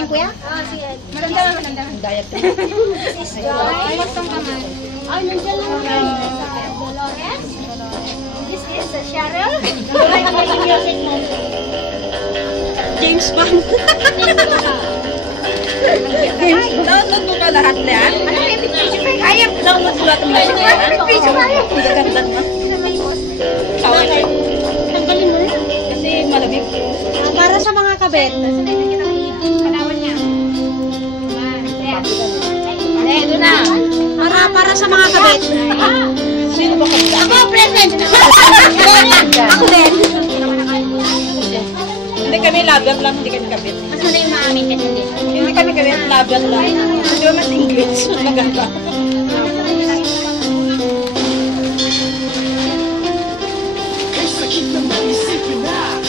kumain, kuya? Si Ed. Maganda. Diet. Sis Joy. Ay, nandiyan lang kayo. Dolores. This is Cheryl. James Bond. Download mo ka lahat na yan? Ano may picture pa? Kaya. Download mo lahat na yan? Picture pa yan. Ang gaganda mo. Okay. Tanggalin mo rin. Kasi malamig. Para sa mga kabet. Kanawan niya. Ito na. Para sa mga kabet. Sino ba kabit? Ako, present. Ako din. Hindi kami laban lang, hindi kami kabit. Mas na yung maamin ka din. Hindi kami kabit, laban lang. Hindi ba mas English? Maganda.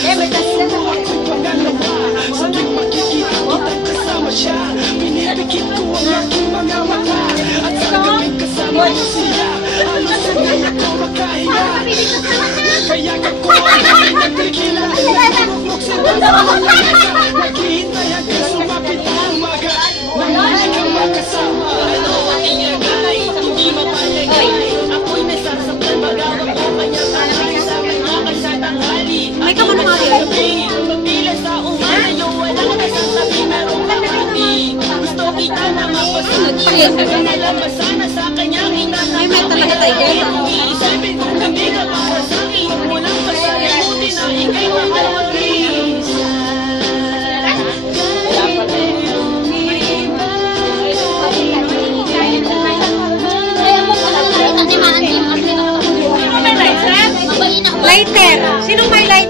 Eh, may tasila sa Pinipikit ko ang aking mga mata at sa gawin kasama mo siya. Halos hindi ako makahiya. Kayakap ko ay nagkikila. Buksan mo sa mga naghihintay hanggang sumapit ang umaga. Nangyayin ang makasama. Ano ang inagay? Hindi mapalagay. Ako'y may sasaktan magawag ko kanya kalay sa kanya kaysa tanghali. May kamano nga yun. Pagbilang sa umayo, walang kasasabi merong kakati. Gusto kita na mapasunod. Nalaman sana sa kanya May talaga tayo dyan. Iisipin kung hindi ka para sa akin. Walang pasalimuti na ikay makawalis. Lighter. Sinong may lighter?